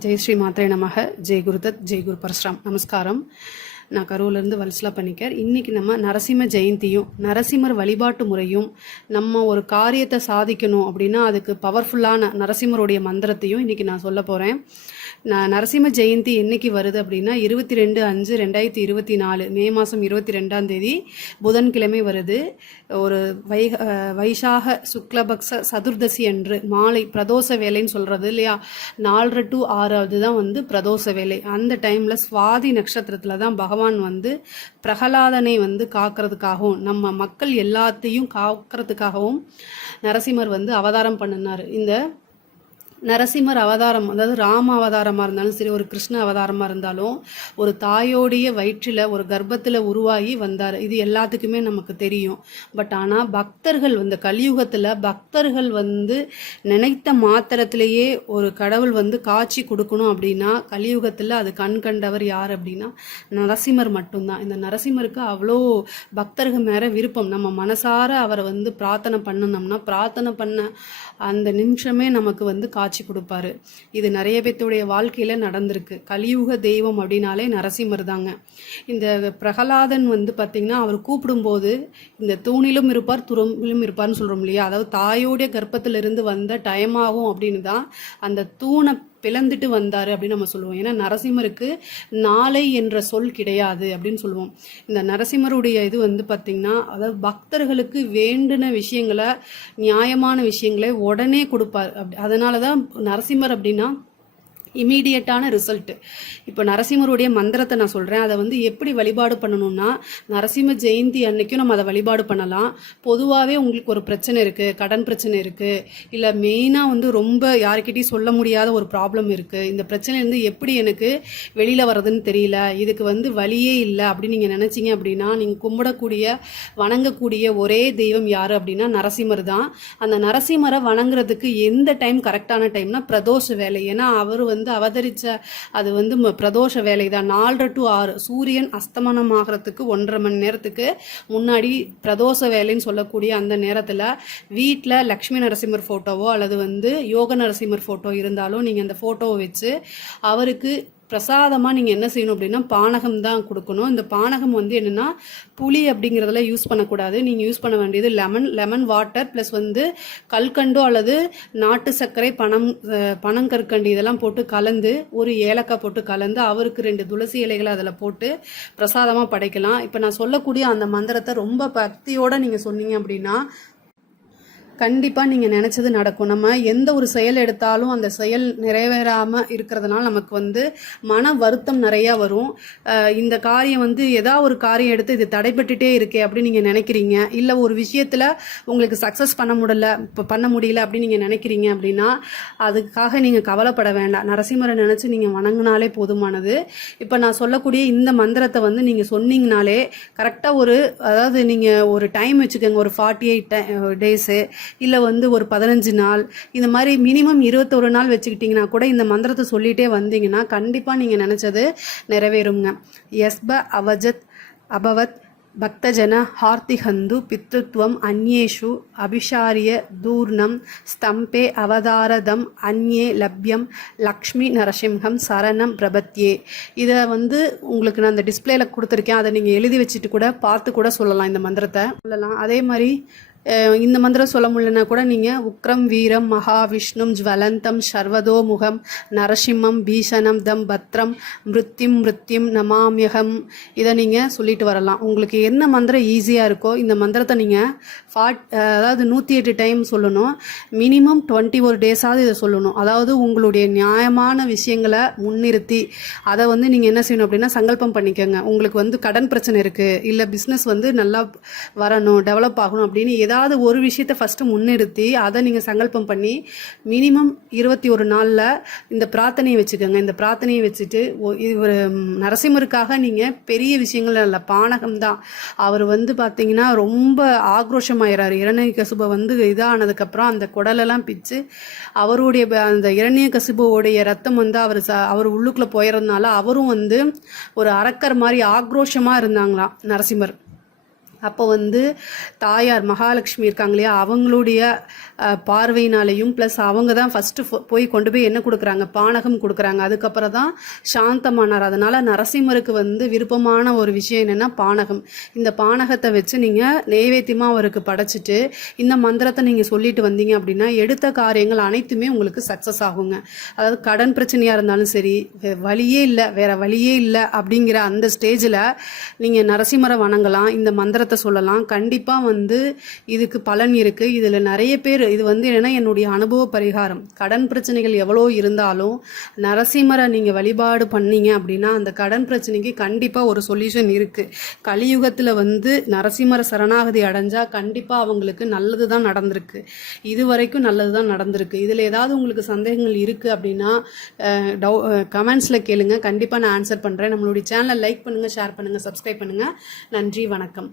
ஜெய் ஸ்ரீ மாத்திரை நமக. ஜெய் குருதத் ஜெய் குரு பரசுராம். நமஸ்காரம். நான் கரூர்லேருந்து வல்சலா பண்ணிக்கர் இன்றைக்கி நம்ம நரசிம்ம ஜெயந்தியும் நரசிம்மர் வழிபாட்டு முறையும் நம்ம ஒரு காரியத்தை சாதிக்கணும் அப்படின்னா அதுக்கு பவர்ஃபுல்லான நரசிம்மருடைய மந்திரத்தையும் இன்னைக்கு நான் சொல்ல போகிறேன் நரசிம்ம ஜெயந்தி என்னைக்கு வருது அப்படின்னா இருபத்தி ரெண்டு அஞ்சு ரெண்டாயிரத்தி இருபத்தி நாலு மே மாதம் இருபத்தி ரெண்டாம் தேதி புதன்கிழமை வருது. ஒரு வை வைஷாக வைசாக சதுர்தசி அன்று மாலை பிரதோஷ வேலைன்னு சொல்கிறது இல்லையா? நாலரை டு ஆறாவது தான் வந்து பிரதோஷ வேலை அந்த டைமில் சுவாதி நட்சத்திரத்தில் தான் பகவான் வந்து பிரகலாதனை வந்து காக்கிறதுக்காகவும் நம்ம மக்கள் எல்லாத்தையும் காக்கிறதுக்காகவும் நரசிம்மர் வந்து அவதாரம் பண்ணினார். இந்த நரசிம்மர் அவதாரம் அதாவது ராம அவதாரமாக இருந்தாலும் சரி ஒரு கிருஷ்ண அவதாரமாக இருந்தாலும் ஒரு தாயோடைய வயிற்றில் ஒரு கர்ப்பத்தில் உருவாகி வந்தார். இது எல்லாத்துக்குமே நமக்கு தெரியும். பட் ஆனால் பக்தர்கள் இந்த கலியுகத்தில் பக்தர்கள் வந்து நினைத்த மாத்திரத்திலேயே ஒரு கடவுள் வந்து காட்சி கொடுக்கணும் அப்படின்னா கலியுகத்தில் அது கண் கண்டவர் யார் அப்படின்னா நரசிம்மர் மட்டும்தான். இந்த நரசிம்மருக்கு அவ்வளோ பக்தர்கள் மேலே விருப்பம். நம்ம மனசார அவரை வந்து பிரார்த்தனை பண்ணணும்னா பிரார்த்தனை பண்ண அந்த நிமிஷமே நமக்கு வந்து காட்சி கொடுப்பாரு. இது நிறைய பேர்த்துடைய வாழ்க்கையில் நடந்திருக்கு. கலியுக தெய்வம் அப்படின்னாலே நரசிம்மர் தாங்க. இந்த பிரகலாதன் வந்து பார்த்திங்கன்னா அவர் கூப்பிடும்போது இந்த தூணிலும் இருப்பார் துறம்பிலும் இருப்பார்னு சொல்கிறோம் இல்லையா? அதாவது தாயோடைய கர்ப்பத்திலிருந்து வந்த டைம் ஆகும் அப்படின்னு தான் அந்த தூணை பிளந்துட்டு வந்தார் அப்படின்னு நம்ம சொல்லுவோம். ஏன்னா நரசிம்மருக்கு நாளை என்ற சொல் கிடையாது அப்படின்னு சொல்லுவோம். இந்த நரசிம்மருடைய இது வந்து பார்த்திங்கன்னா அதாவது பக்தர்களுக்கு வேண்டின விஷயங்களை நியாயமான விஷயங்களை உடனே கொடுப்பார். அப்படி அதனால தான் நரசிம்மர் அப்படின்னா இமீடியட்டான ரிசல்ட். இப்போ நரசிம்மருடைய மந்திரத்தை நான் சொல்கிறேன் அதை வந்து எப்படி வழிபாடு பண்ணணும்னா நரசிம்ம ஜெயந்தி அன்னைக்கும் நம்ம அதை வழிபாடு பண்ணலாம். பொதுவாகவே உங்களுக்கு ஒரு பிரச்சனை இருக்குது கடன் பிரச்சனை இருக்குது இல்லை மெயினாக வந்து ரொம்ப யாருக்கிட்டையும் சொல்ல முடியாத ஒரு ப்ராப்ளம் இருக்குது இந்த பிரச்சனையிலேருந்து எப்படி எனக்கு வெளியில் வர்றதுன்னு தெரியல இதுக்கு வந்து வழியே இல்லை அப்படின்னு நீங்கள் நினச்சிங்க அப்படின்னா நீங்கள் கும்பிடக்கூடிய வணங்கக்கூடிய ஒரே தெய்வம் யார் அப்படின்னா நரசிம்மர் தான். அந்த நரசிம்மரை வணங்குறதுக்கு எந்த டைம் கரெக்டான டைம்னா பிரதோஷ வேலை. ஏன்னா அவர் வந்து வந்து அவதரித்த அது வந்து ம- பிரதோஷ வேலை தான் நாலரை டு ஆறு. சூரியன் அஸ்தமனம் ஆகிறதுக்கு ஒன்றரை மணி நேரத்துக்கு முன்னாடி பிரதோஷ வேலைன்னு சொல்லக்கூடிய அந்த நேரத்தில் வீட்டில் லக்ஷ்மி நரசிம்மர் ஃபோட்டோவோ அல்லது வந்து யோக நரசிம்மர் ஃபோட்டோ இருந்தாலும் நீங்கள் அந்த ஃபோட்டோவை வச்சு அவருக்கு பிரசாதமாக நீங்கள் என்ன செய்யணும் அப்படின்னா பானகம் தான் கொடுக்கணும். இந்த பானகம் வந்து என்னென்னா புளி அப்படிங்கிறதுல யூஸ் பண்ணக்கூடாது. நீங்கள் யூஸ் பண்ண வேண்டியது லெமன் லெமன் வாட்டர் ப்ளஸ் வந்து கல்கண்டோ அல்லது நாட்டு சர்க்கரை பனம் பனங்கற்கண்டு இதெல்லாம் போட்டு கலந்து ஒரு ஏலக்காய் போட்டு கலந்து அவருக்கு ரெண்டு துளசி இலைகளை அதில் போட்டு பிரசாதமாக படைக்கலாம். இப்போ நான் சொல்லக்கூடிய அந்த மந்திரத்தை ரொம்ப பக்தியோடு நீங்கள் சொன்னீங்க அப்படின்னா கண்டிப்பாக நீங்கள் நினச்சது நடக்கும். நம்ம எந்த ஒரு செயல் எடுத்தாலும் அந்த செயல் நிறைவேறாமல் இருக்கிறதுனால நமக்கு வந்து மன வருத்தம் நிறையா வரும். இந்த காரியம் வந்து ஏதாவது ஒரு காரியம் எடுத்து இது தடைப்பட்டுட்டே இருக்கே அப்படின்னு நீங்கள் நினைக்கிறீங்க. இல்லை ஒரு விஷயத்தில் உங்களுக்கு சக்ஸஸ் பண்ண முடியல இப்போ பண்ண முடியல அப்படின்னு நீங்கள் நினைக்கிறீங்க அப்படின்னா அதுக்காக நீங்கள் கவலைப்பட வேண்டாம். நரசிம்மரை நினச்சி நீங்கள் வணங்கினாலே போதுமானது. இப்போ நான் சொல்லக்கூடிய இந்த மந்திரத்தை வந்து நீங்கள் சொன்னீங்கனாலே கரெக்டாக ஒரு அதாவது நீங்கள் ஒரு டைம் வச்சுக்கோங்க. ஒரு ஃபார்ட்டி எயிட் டேஸு இல்லை வந்து ஒரு பதினஞ்சு நாள் இந்த மாதிரி மினிமம் இருபத்தொரு நாள் வச்சுக்கிட்டிங்கன்னா கூட இந்த மந்திரத்தை சொல்லிகிட்டே வந்தீங்கன்னா கண்டிப்பாக நீங்கள் நினச்சது நிறைவேறுங்க எஸ்ப அவஜத் அபவத் பக்தஜன ஹார்த்திஹந்து பித்ருத்வம் அந்யேஷு அபிஷாரிய தூர்ணம் ஸ்தம்பே அவதாரதம் அந்யே லப்யம் லக்ஷ்மி நரசிம்ஹம் சரணம் பிரபத்யே. இதை வந்து உங்களுக்கு நான் அந்த டிஸ்பிளேல கொடுத்துருக்கேன். அதை நீங்கள் எழுதி வச்சுட்டு கூட பார்த்து கூட சொல்லலாம் இந்த மந்திரத்தை. சொல்லலாம். அதே மாதிரி இந்த மந்திரம் சொல்ல முடியலன்னா கூட நீங்கள் உக்ரம் வீரம் மகாவிஷ்ணும் ஜுவலந்தம் சர்வதோமுகம் நரசிம்மம் பீஷணம் தம் பத்ரம் மிருத்திம் மிருத்திம் நமாமியகம். இதை நீங்கள் சொல்லிட்டு வரலாம். உங்களுக்கு என்ன மந்திரம் ஈஸியாக இருக்கோ இந்த மந்திரத்தை நீங்கள் ஃபார்ட் அதாவது நூற்றி எட்டு டைம் சொல்லணும். மினிமம் டுவெண்ட்டி ஒரு டேஸாவது இதை சொல்லணும். அதாவது உங்களுடைய நியாயமான விஷயங்களை முன்னிறுத்தி அதை வந்து நீங்கள் என்ன செய்யணும் அப்படின்னா சங்கல்பம் பண்ணிக்கோங்க. உங்களுக்கு வந்து கடன் பிரச்சனை இருக்குது இல்லை பிஸ்னஸ் வந்து நல்லா வரணும் டெவலப் ஆகணும் அப்படின்னு ஏதாவது ஒரு விஷயத்தை ஃபஸ்ட்டு முன்னிறுத்தி அதை நீங்கள் சங்கல்பம் பண்ணி மினிமம் இருபத்தி ஒரு நாளில் இந்த பிரார்த்தனையை வச்சுக்கோங்க. இந்த பிரார்த்தனையை வச்சுட்டு ஒ- ஒரு நரசிம்மருக்காக நீங்கள் பெரிய விஷயங்கள் இல்லை பானகம் தான். அவர் வந்து பார்த்தீங்கன்னா ரொம்ப ஆக்ரோஷமாயிறாரு. இரணிய கசுபை வந்து இதானதுக்கப்புறம் அந்த குடலெல்லாம் பிச்சு அவருடைய அந்த இரணிய கசுபுவோடைய ரத்தம் வந்து அவர் ச அவர் உள்ளுக்குள்ளே போயிடுறதுனால அவரும் வந்து ஒரு அரக்கர் மாதிரி ஆக்ரோஷமாக இருந்தாங்களாம் நரசிம்மர். அப்போ வந்து தாயார் மகாலட்சுமி இருக்காங்க இல்லையா? அவங்களுடைய பார்வையினாலையும் ப்ளஸ் அவங்க தான் ஃபஸ்ட்டு போய் கொண்டு போய் என்ன கொடுக்குறாங்க? பானகம் கொடுக்குறாங்க. அதுக்கப்புறம் தான் சாந்தமானார். அதனால் நரசிம்மருக்கு வந்து விருப்பமான ஒரு விஷயம் என்னென்னா பானகம். இந்த பானகத்தை வச்சு நீங்கள் நெய்வேத்தியமாக அவருக்கு படைச்சிட்டு இந்த மந்திரத்தை நீங்கள் சொல்லிட்டு வந்தீங்க அப்படின்னா எடுத்த காரியங்கள் அனைத்துமே உங்களுக்கு சக்ஸஸ் ஆகுங்க. அதாவது கடன் பிரச்சனையாக இருந்தாலும் சரி வே- வழியே இல்லை வேறு வழியே இல்லை அப்படிங்கிற அந்த ஸ்டேஜில் நீங்கள் நரசிம்மரை வணங்கலாம். இந்த மந்திரத்தை சொல்லலாம். கண்டிப்பாக வந்து இதுக்கு பலன் இருக்குது இதில் நிறைய பேர் இது வந்து என்னென்னா என்னுடைய அனுபவ பரிகாரம். கடன் பிரச்சனைகள் எவ்வளோ இருந்தாலும் நரசிம்மரை நீங்கள் வழிபாடு பண்ணீங்க அப்படின்னா அந்த கடன் பிரச்சனைக்கு கண்டிப்பாக ஒரு சொல்யூஷன் இருக்குது கலியுகத்தில் வந்து நரசிம்மர சரணாகதி அடைஞ்சால் கண்டிப்பாக அவங்களுக்கு நல்லது தான் நடந்திருக்கு. இது வரைக்கும் நல்லது தான் நடந்திருக்கு. இதில் ஏதாவது உங்களுக்கு சந்தேகங்கள் இருக்குது அப்படின்னா டவு கமெண்ட்ஸில் கேளுங்க. கண்டிப்பாக நான் ஆன்சர் பண்ணுறேன் நம்மளுடைய சேனலை லைக் பண்ணுங்கள் ஷேர் பண்ணுங்கள் சப்ஸ்கிரைப் பண்ணுங்கள் நன்றி வணக்கம்.